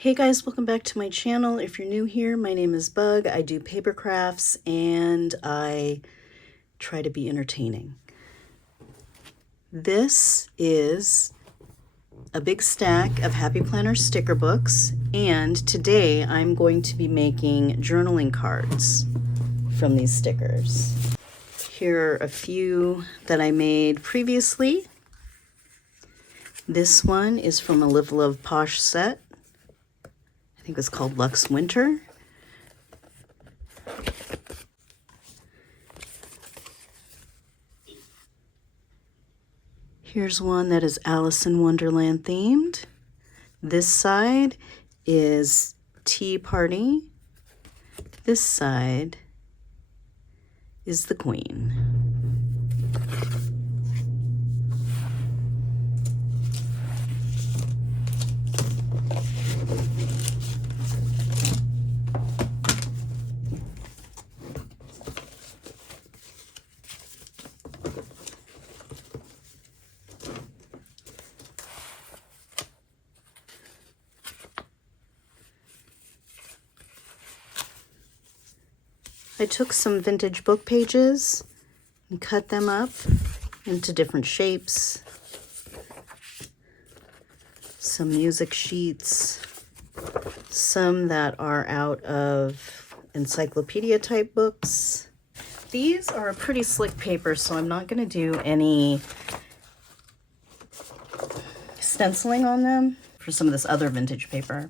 Hey guys, welcome back to my channel. If you're new here, my name is Bug. I do paper crafts and I try to be entertaining. This is a big stack of Happy Planner sticker books, and today I'm going to be making journaling cards from these stickers. Here are a few that I made previously. This one is from a Live Love Posh set. I think it's called Luxe Winter. Here's one that is Alice in Wonderland themed. This side is Tea Party. This side is the Queen. I took some vintage book pages and cut them up into different shapes. Some music sheets, some that are out of encyclopedia type books. These are a pretty slick paper, so I'm not going to do any stenciling on them for some of this other vintage paper.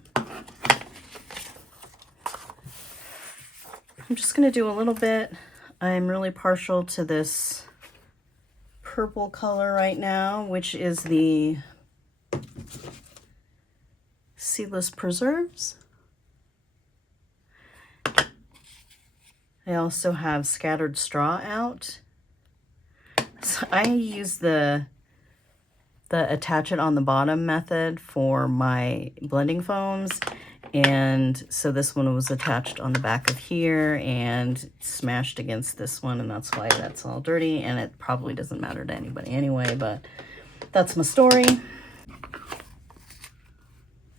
I'm just going to do a little bit. I'm really partial to this purple color right now, which is the Seedless Preserves. I also have Scattered Straw out. So I use the attach it on the bottom method for my blending foams. And so this one was attached on the back of here and smashed against this one, and that's why that's all dirty, and it probably doesn't matter to anybody anyway, but that's my story.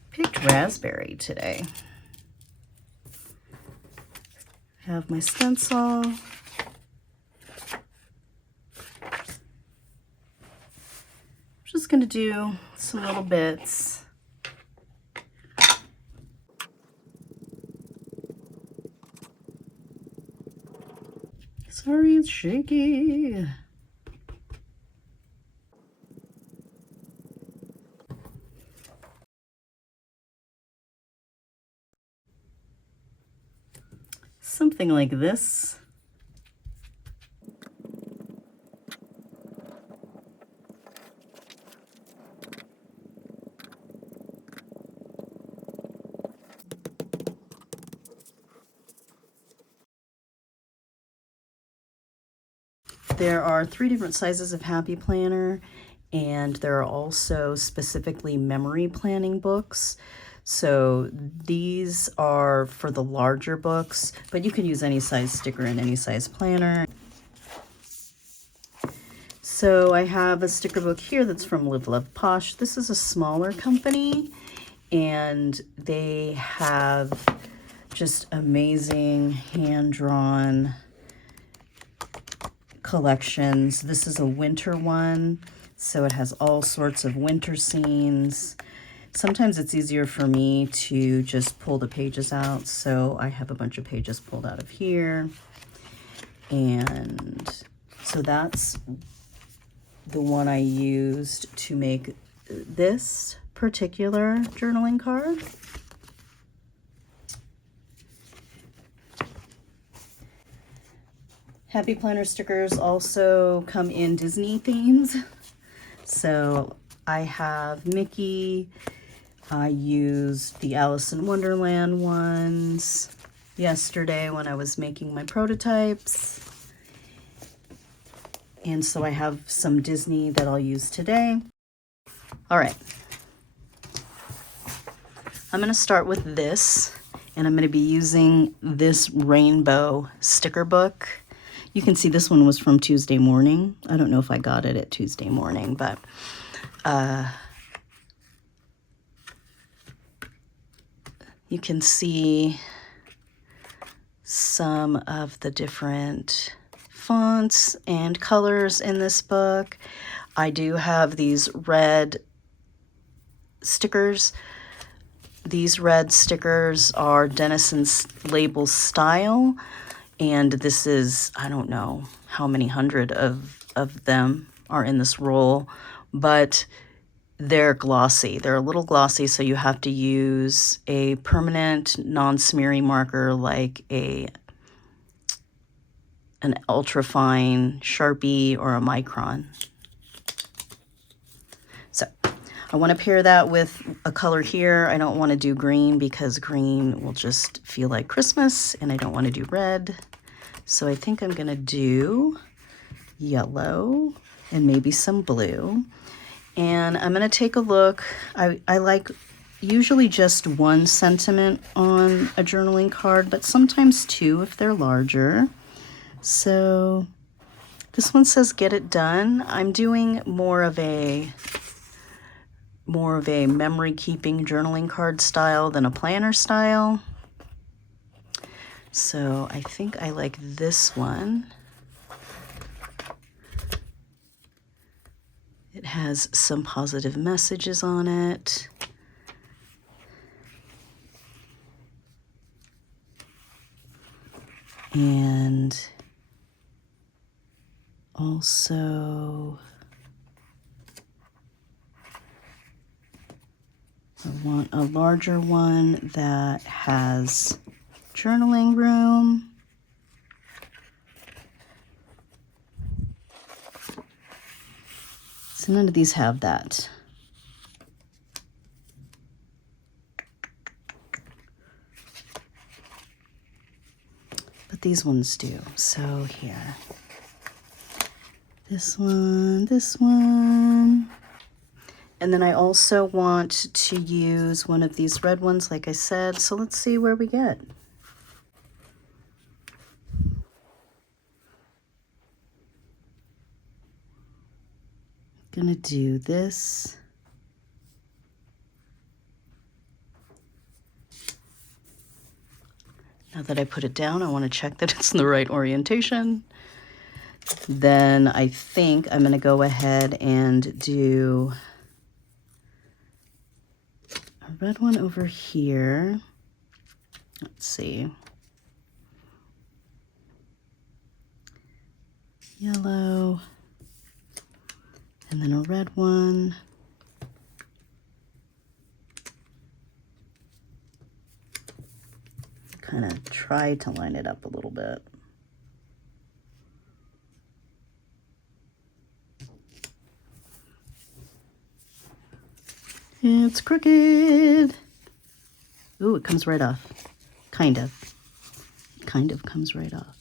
Picked raspberry today. I have my stencil. I'm just going to do some little bits. Sorry, it's shaky. Something like this. There are 3 different sizes of Happy Planner, and there are also specifically memory planning books. So these are for the larger books, but you can use any size sticker in any size planner. So I have a sticker book here that's from Live Love Posh. This is a smaller company, and they have just amazing hand-drawn collections. This is a winter one, so it has all sorts of winter scenes. Sometimes it's easier for me to just pull the pages out, so I have a bunch of pages pulled out of here. And so that's the one I used to make this particular journaling card. Happy Planner stickers also come in Disney themes. So I have Mickey. I used the Alice in Wonderland ones yesterday when I was making my prototypes. And so I have some Disney that I'll use today. All right. I'm going to start with this, and I'm going to be using this rainbow sticker book. You can see this one was from Tuesday morning. I don't know if I got it at Tuesday morning, but You can see some of the different fonts and colors in this book. I do have these red stickers. These red stickers are Denison's label style, and this is, I don't know how many hundred of them are in this roll, but they're glossy. They're a little glossy, so you have to use a permanent non-smeary marker like an ultra-fine Sharpie or a Micron. So I want to pair that with a color here. I don't want to do green because green will just feel like Christmas, and I don't want to do red. So I think I'm going to do yellow and maybe some blue. And I'm going to take a look. I like usually just one sentiment on a journaling card, but sometimes two if they're larger. So this one says get it done. I'm doing more of a memory keeping journaling card style than a planner style. So I think I like this one. It has some positive messages on it. And also, I want a larger one that has journaling room. So none of these have that. But these ones do. So here. This one, this one. And then I also want to use one of these red ones, like I said. So let's see where we get. Gonna do this. Now that I put it down, I want to check that it's in the right orientation. Then I think I'm going to go ahead and do a red one over here. Let's see. Yellow. And then a red one. Kind of try to line it up a little bit. It's crooked. Ooh, it comes right off. Kind of. Kind of comes right off.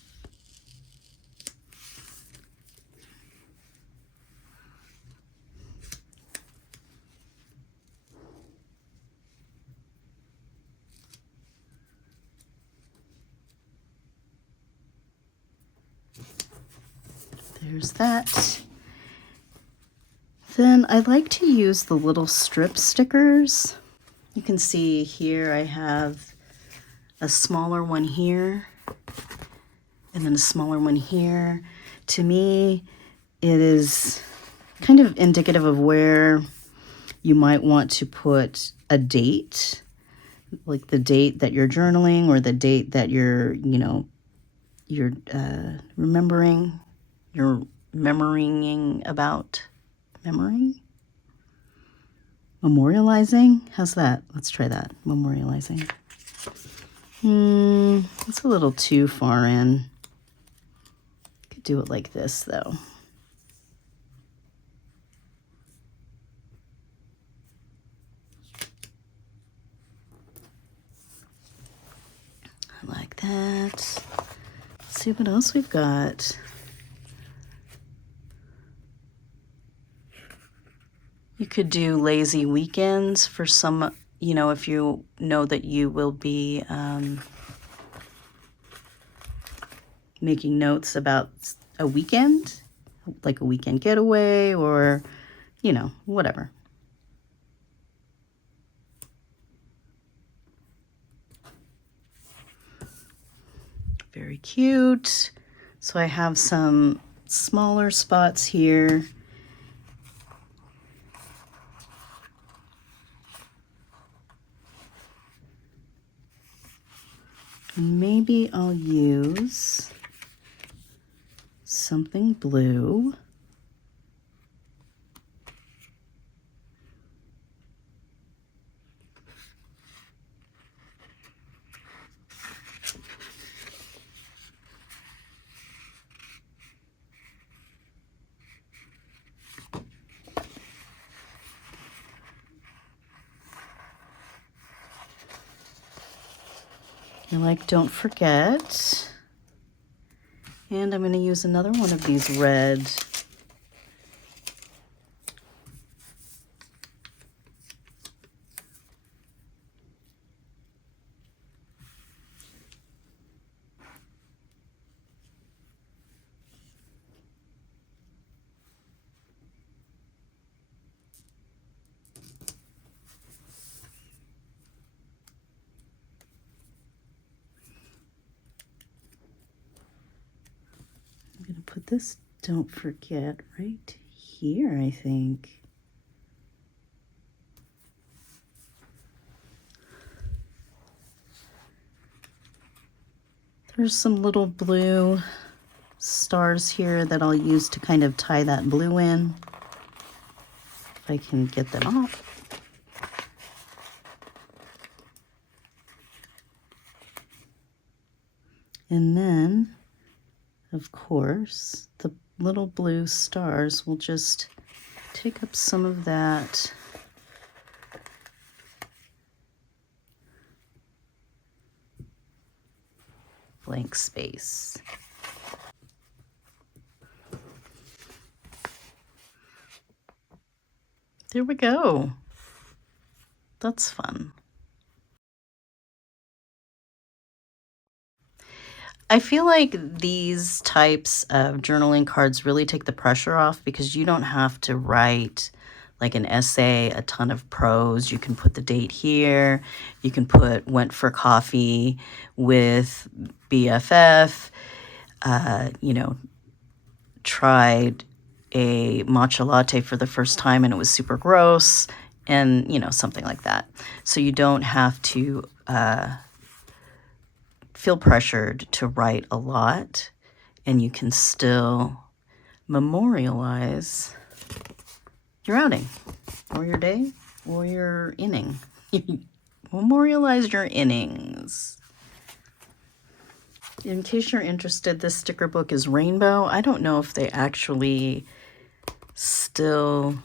There's that. Then I like to use the little strip stickers. You can see here I have a smaller one here and then a smaller one here. To me, it is kind of indicative of where you might want to put a date, like the date that you're journaling or the date that you're remembering. You're memorying about. Memorializing? How's that? Let's try that. Memorializing. It's a little too far in. Could do it like this, though. Like that. Let's see what else we've got. You could do lazy weekends for some, if you know that you will be making notes about a weekend, like a weekend getaway or, whatever. cute. So I have some smaller spots here. Maybe I'll use something blue. I like Don't Forget. And I'm going to use another one of these red I'm going to put this Don't Forget right here, I think. There's some little blue stars here that I'll use to kind of tie that blue in, if I can get them off. And then, of course, the little blue stars will just take up some of that blank space. There we go. That's fun. I feel like these types of journaling cards really take the pressure off because you don't have to write like an essay, a ton of prose. You can put the date here. You can put went for coffee with BFF, you know, tried a matcha latte for the first time and it was super gross, and, you know, something like that. So you don't have to feel pressured to write a lot, and you can still memorialize your outing or your day or your inning. Memorialize your innings. In case you're interested, this sticker book is rainbow. I don't know if they actually still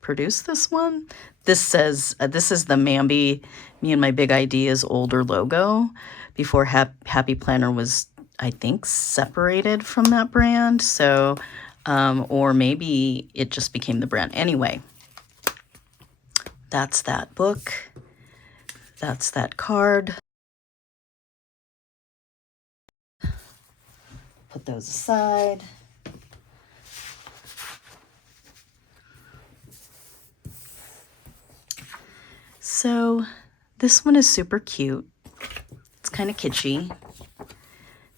produce this one. This says, this is the Mambi, Me and My Big Ideas older logo before Happy Planner was, I think, separated from that brand. So, or maybe it just became the brand. Anyway, that's that book. That's that card. Put those aside. So this one is super cute. It's kind of kitschy.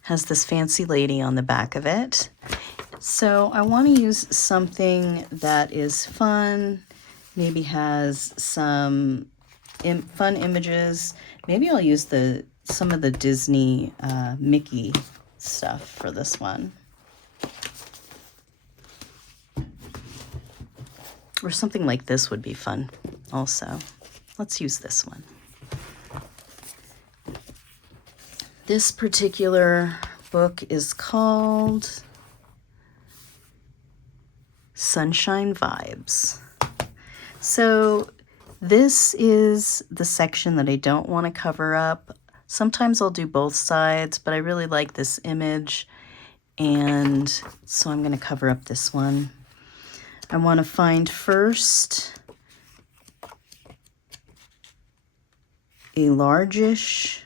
Has this fancy lady on the back of it. So I want to use something that is fun, maybe has some fun images. Maybe I'll use some of the Disney Mickey stuff for this one. Or something like this would be fun also. Let's use this one. This particular book is called Sunshine Vibes. So this is the section that I don't want to cover up. Sometimes I'll do both sides, but I really like this image, and so I'm going to cover up this one. I want to find first a largish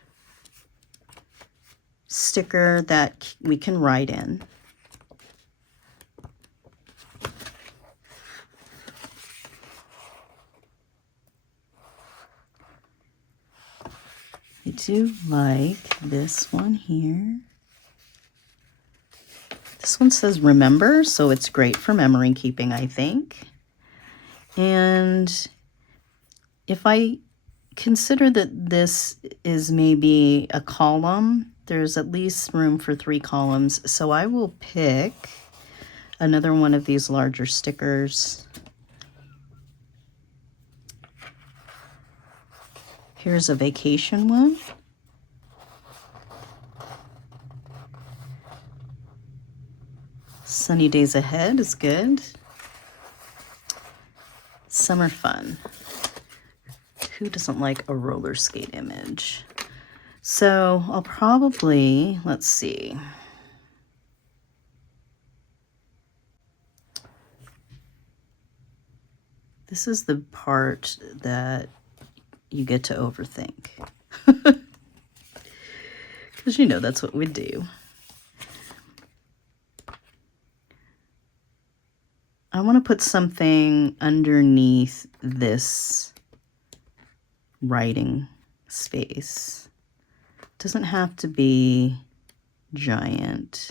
sticker that we can write in. I do like this one here. This one says remember, so it's great for memory keeping, I think. And if I consider that this is maybe a column, there's at least room for 3 columns, so I will pick another one of these larger stickers. Here's a vacation one. Sunny days ahead is good. Summer fun. Who doesn't like a roller skate image? So I'll probably, let's see. This is the part that you get to overthink. Because you know that's what we do. I want to put something underneath this writing space. It doesn't have to be giant.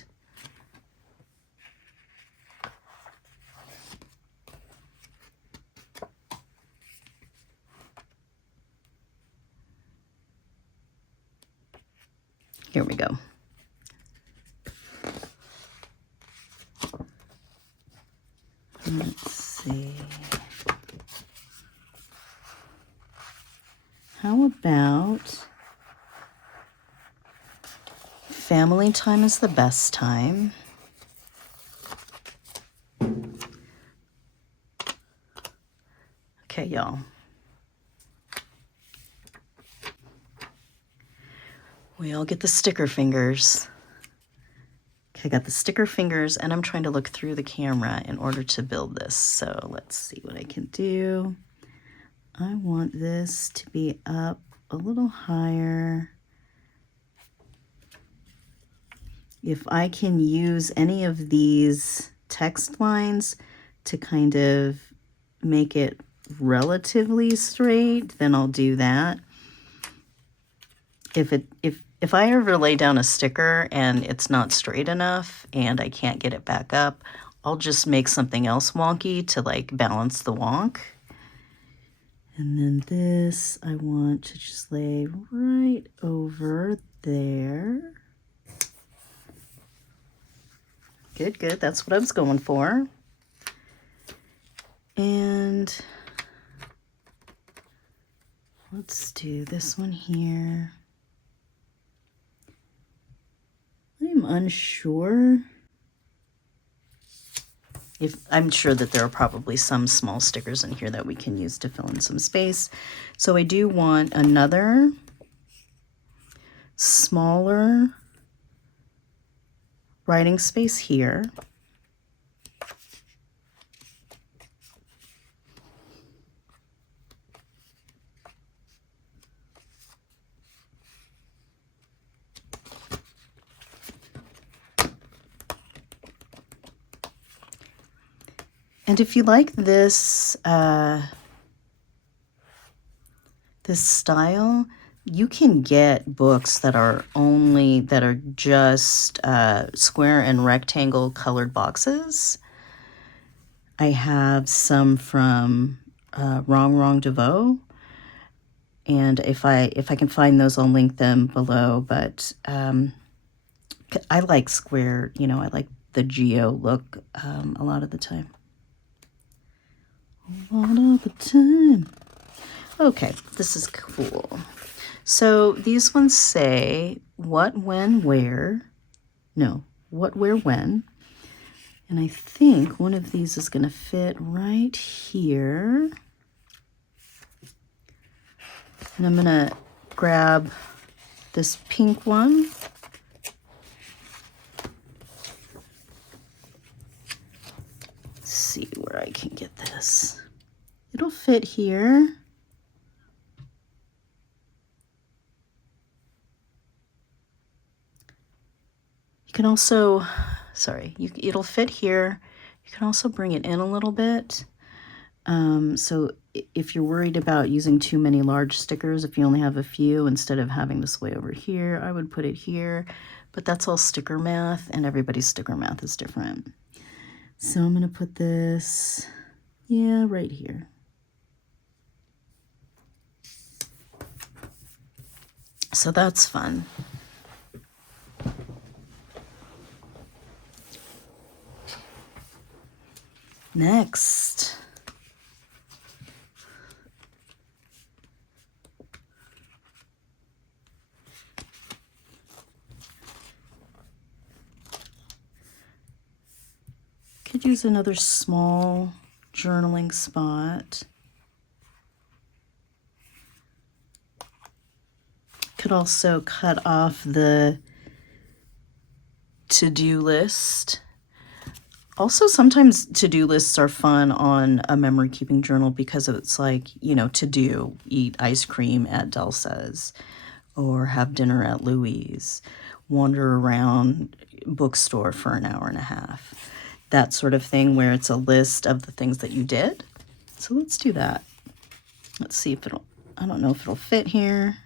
Here we go. Let's see. How about family time is the best time? Okay, y'all. We all get the sticker fingers. Okay, I got the sticker fingers, and I'm trying to look through the camera in order to build this. So let's see what I can do. I want this to be up a little higher. If I can use any of these text lines to kind of make it relatively straight, then I'll do that. If I ever lay down a sticker and it's not straight enough and I can't get it back up, I'll just make something else wonky to like balance the wonk. And then this I want to just lay right over there. Good, good. That's what I was going for. And let's do this one here. I'm unsure. I'm sure that there are probably some small stickers in here that we can use to fill in some space. So I do want another smaller writing space here. And if you like this, this style, you can get books that are just square and rectangle colored boxes. I have some from Wrong DeVoe, and if I can find those, I'll link them below. But I like square, you know, I like the geo look a lot of the time. A lot of the time. Okay, this is cool. So these ones say what, when, where. No, what, where, when. And I think one of these is going to fit right here. And I'm going to grab this pink one. Let's see where I can get this. It'll fit here. You can also, it'll fit here. You can also bring it in a little bit. So if you're worried about using too many large stickers, if you only have a few, instead of having this way over here, I would put it here. But that's all sticker math, and everybody's sticker math is different. So I'm going to put this, yeah, right here. So that's fun. Next. Could use another small journaling spot. Could also cut off the to-do list. Also, sometimes to-do lists are fun on a memory keeping journal because it's like, you know, to do, eat ice cream at Delsa's, or have dinner at Louis', wander around bookstore for an hour and a half. That sort of thing where it's a list of the things that you did. So let's do that. Let's see if it'll, I don't know if it'll fit here.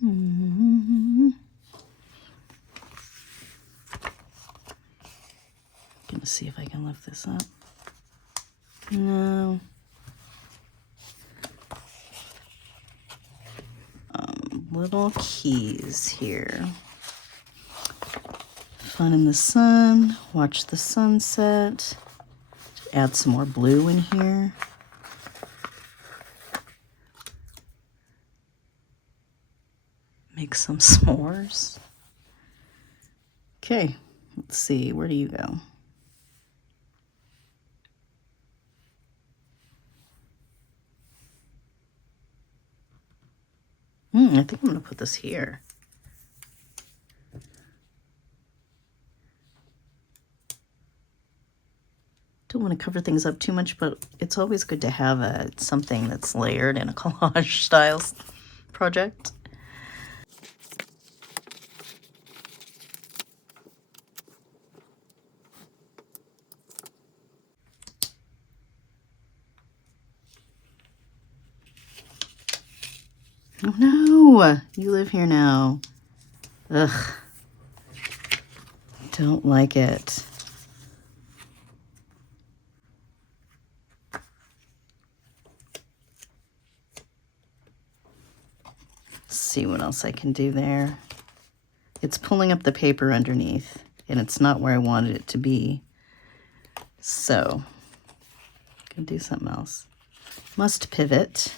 Gonna see if I can lift this up. No. Little keys here. Fun in the sun, watch the sunset. Add some more blue in here. Make some s'mores. Okay, let's see, where do you go? I think I'm gonna put this here. Don't want to cover things up too much, but it's always good to have something that's layered in a collage style project. Oh no, you live here now. Ugh, don't like it. Let's see what else I can do there. It's pulling up the paper underneath, and it's not where I wanted it to be. So, I can do something else. Must pivot.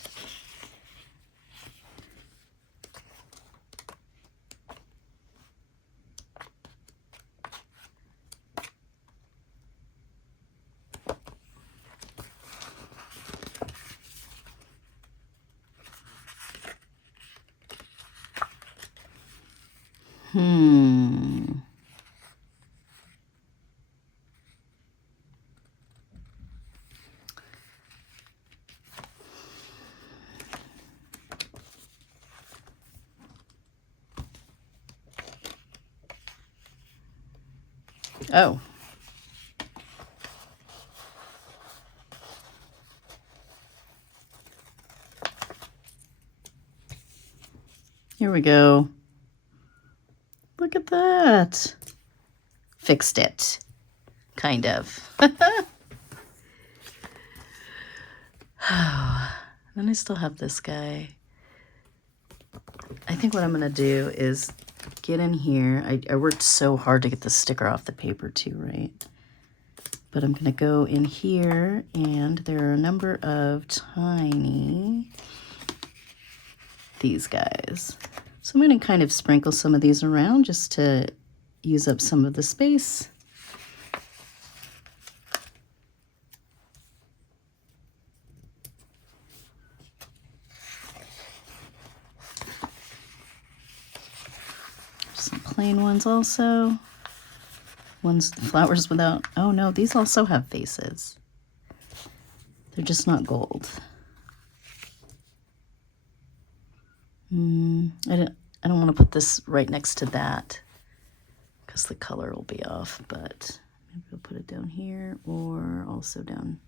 Oh. Here we go. Look at that. Fixed it. Kind of. Then I still have this guy. I think what I'm going to do is get in here. I worked so hard to get the sticker off the paper too, right? But I'm going to go in here, and there are a number of tiny, these guys. So I'm going to kind of sprinkle some of these around just to use up some of the space. Some plain ones also. Ones, flowers without, oh no, these also have faces. They're just not gold. I don't want to put this right next to that because the color will be off, but Maybe I'll put it down here or also down.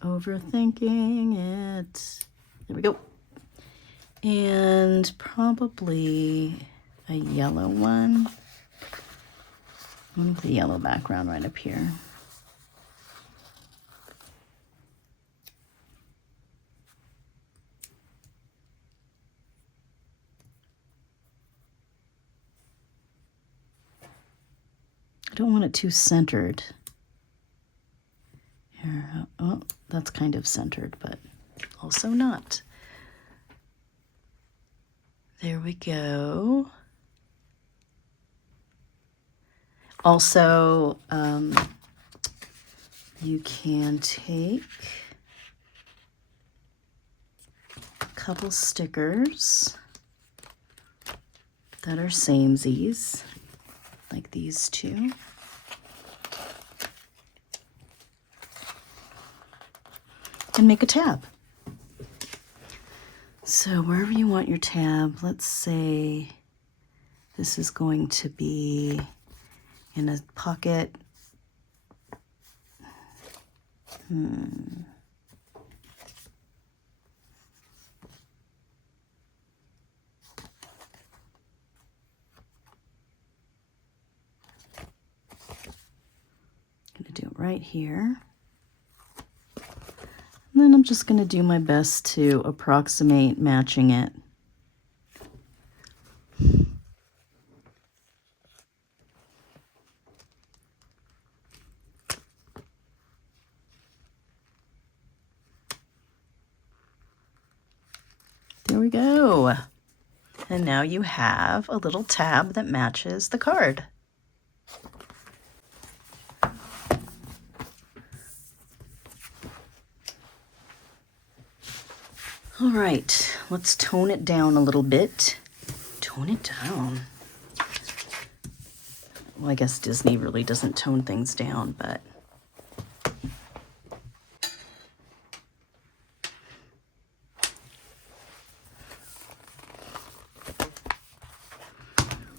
Overthinking it. There we go. And probably a yellow one. I'm gonna put the yellow background right up here. I don't want it too centered. Here, oh, that's kind of centered, but also not. There we go. Also, you can take a couple stickers that are samesies, like these two. And make a tab. So wherever you want your tab, let's say this is going to be in a pocket. Gonna do it right here. And then I'm just going to do my best to approximate matching it. There we go. And now you have a little tab that matches the card. All right, let's tone it down a little bit. Tone it down. Well, I guess Disney really doesn't tone things down, but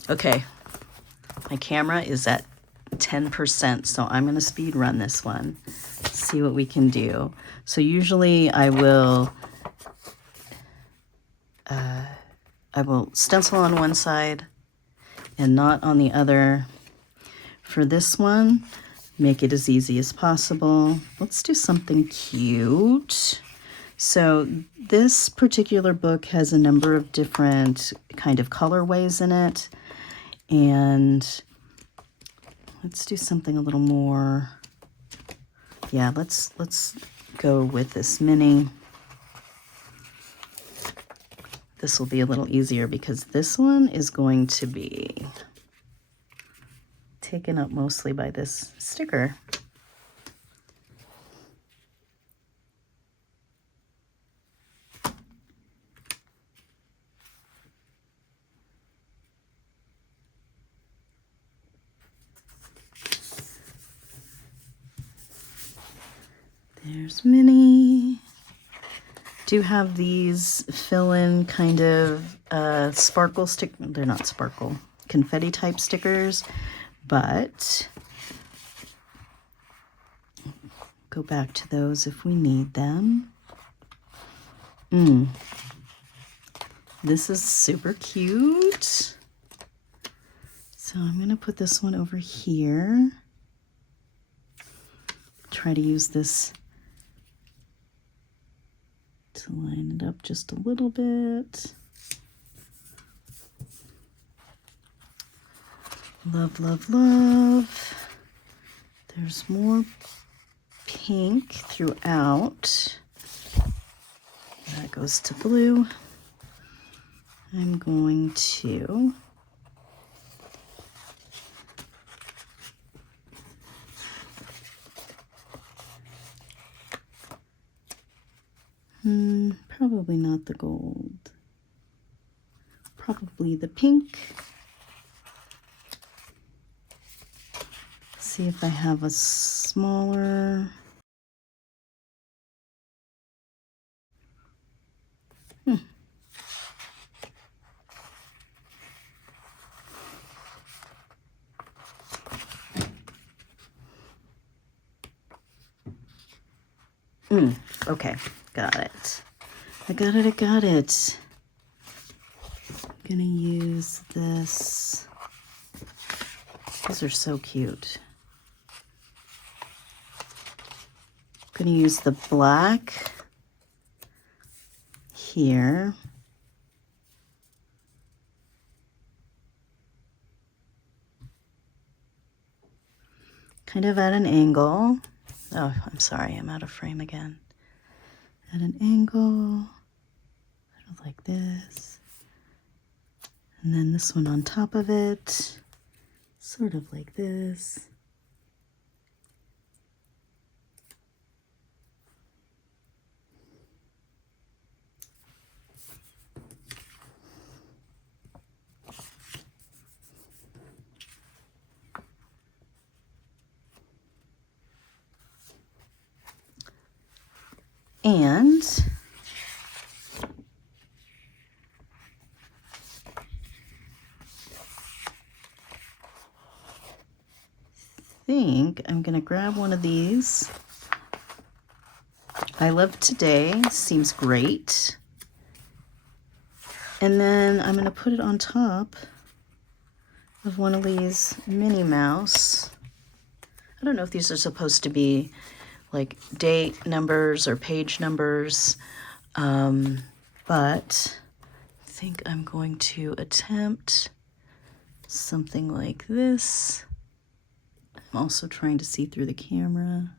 okay. My camera is at 10%, so I'm going to speed run this one. See what we can do. So usually I will stencil on one side and not on the other. For this one, make it as easy as possible. Let's do something cute. So this particular book has a number of different kind of colorways in it. And let's do something a little more. Yeah, let's go with this mini. This will be a little easier because this one is going to be taken up mostly by this sticker. There's Minnie. Do have these fill-in kind of sparkle stick. They're not sparkle, confetti type stickers, but go back to those if we need them. This is super cute. So I'm gonna put this one over here. Try to use this to line it up just a little bit. Love, love, love. There's more pink throughout. That goes to blue. I'm going to probably not the gold. Probably the pink. See if I have a smaller. Okay, got it. I got it. I'm gonna use this. These are so cute. I'm gonna use the black here. Kind of at an angle. Oh, I'm sorry, I'm out of frame again. At an angle, sort of like this. And then this one on top of it, sort of like this. And I think I'm gonna grab one of these. I Love Today seems great. And then I'm gonna put it on top of one of these Minnie Mouse. I don't know if these are supposed to be like date numbers or page numbers, but I think I'm going to attempt something like this. I'm also trying to see through the camera.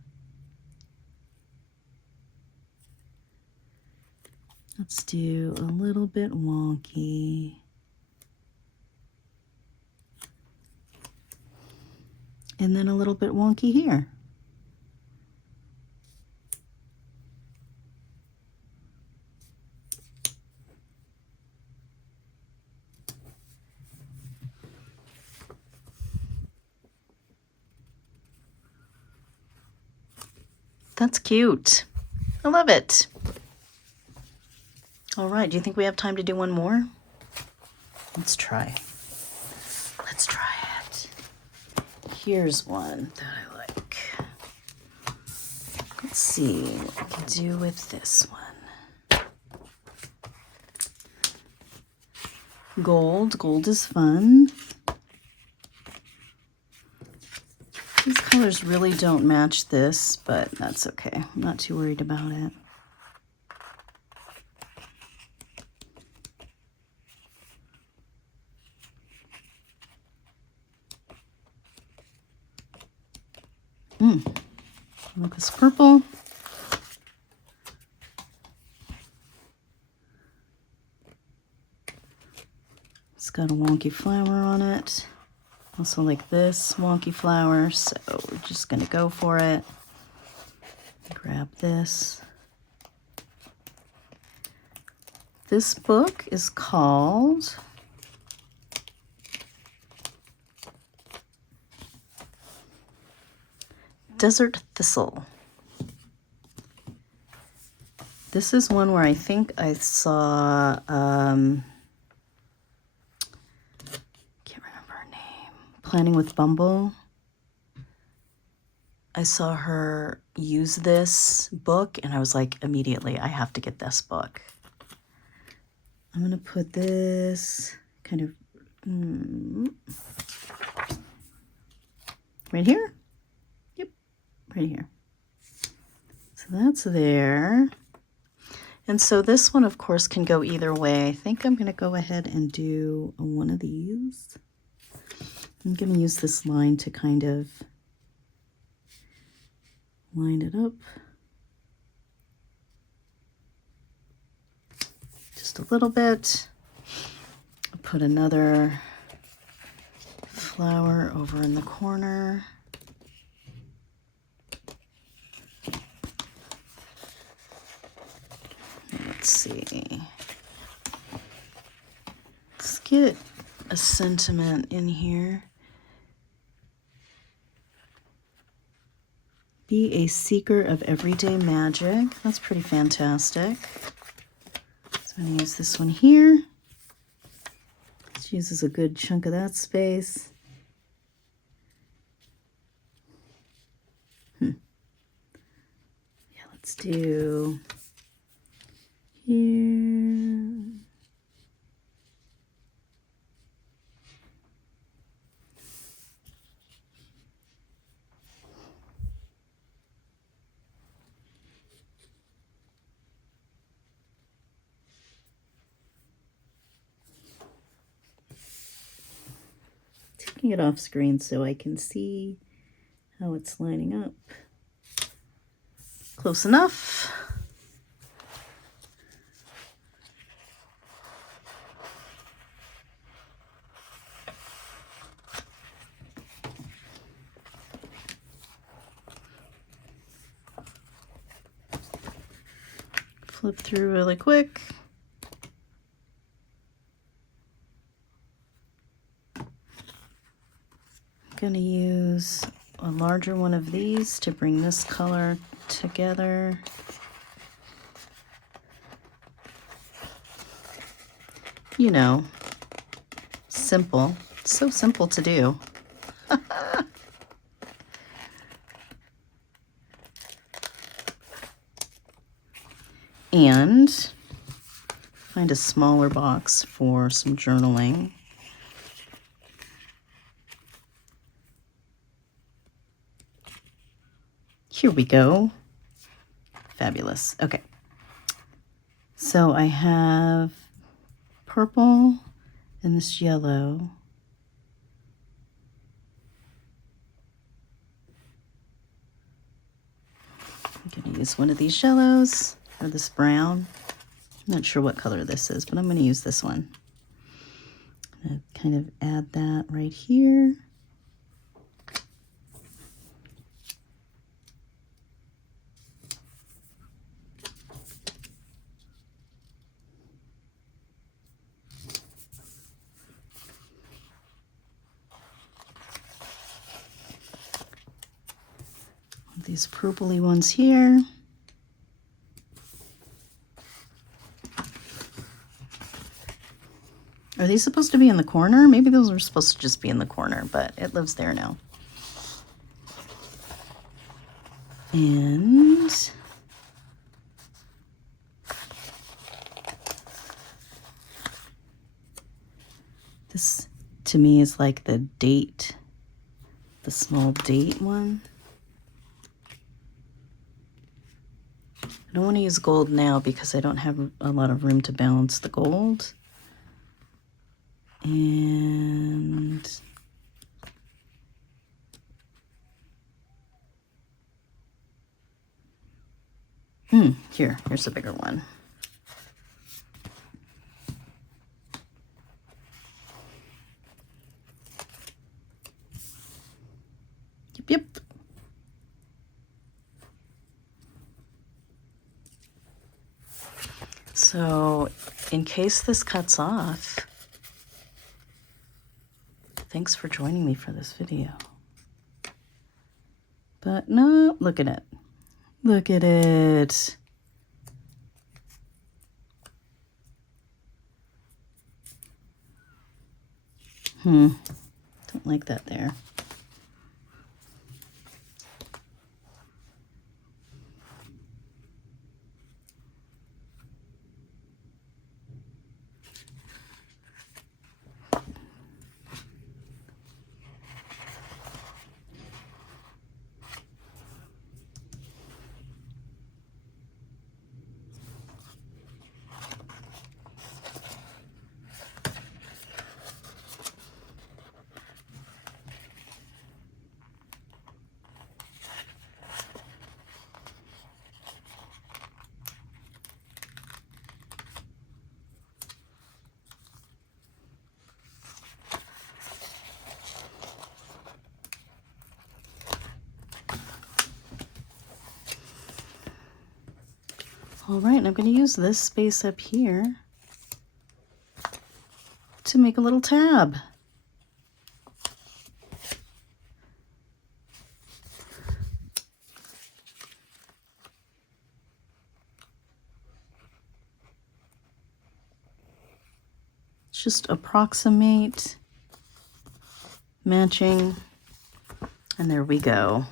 Let's do a little bit wonky. And then a little bit wonky here. That's cute. I love it. All right, do you think we have time to do one more? Let's try. Let's try it. Here's one that I like. Let's see what we can do with this one. Gold. Gold is fun. These colors really don't match this, but that's okay. I'm not too worried about it. I like this purple. It's got a wonky flower on it. Also like this wonky flower, so we're just gonna go for it. Grab this. This book is called Desert Thistle. This is one where I think I saw, can't remember her name, Planning with Bumble. I saw her use this book and I was like, immediately, I have to get this book. I'm gonna put this kind of right here. Yep, right here. So that's there. And so this one, of course, can go either way. I think I'm gonna go ahead and do one of these. I'm gonna use this line to kind of line it up. Just a little bit. I'll put another flower over in the corner. Let's see. Let's get a sentiment in here. Be a seeker of everyday magic. That's pretty fantastic. So I'm going to use this one here. This uses a good chunk of that space. Yeah, let's do here. Taking it off screen so I can see how it's lining up. Close enough. Flip through really quick. I'm going to use a larger one of these to bring this color together. You know, simple. So simple to do. And find a smaller box for some journaling. Here we go. Fabulous. Okay. So I have purple and this yellow. I'm going to use one of these yellows or this brown. I'm not sure what color this is, but I'm going to use this one. I'm going to kind of add that right here. These purpley ones here. Are these supposed to be in the corner? Maybe those are supposed to just be in the corner, but it lives there now. And this to me is like the date, the small date one. I don't want to use gold now because I don't have a lot of room to balance the gold. And here's a bigger one. Yep. So in case this cuts off, thanks for joining me for this video. But no, look at it. Look at it. Don't like that there. All right, and I'm going to use this space up here to make a little tab. Just approximate, matching, and there we go.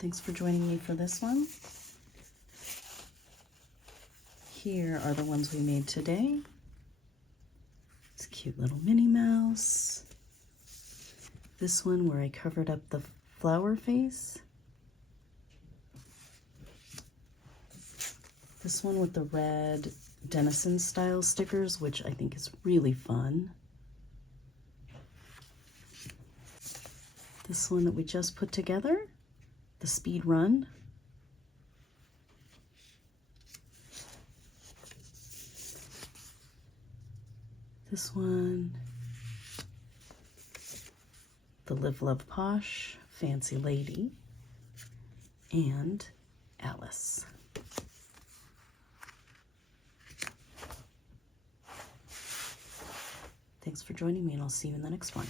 Thanks for joining me for this one. here are the ones we made today. It's a cute little Minnie Mouse. This one where I covered up the flower face. This one with the red Denison style stickers, which I think is really fun. This one that we just put together, the speed run. This one, the Live Love Posh, Fancy Lady, and Alice. Thanks for joining me, and I'll see you in the next one.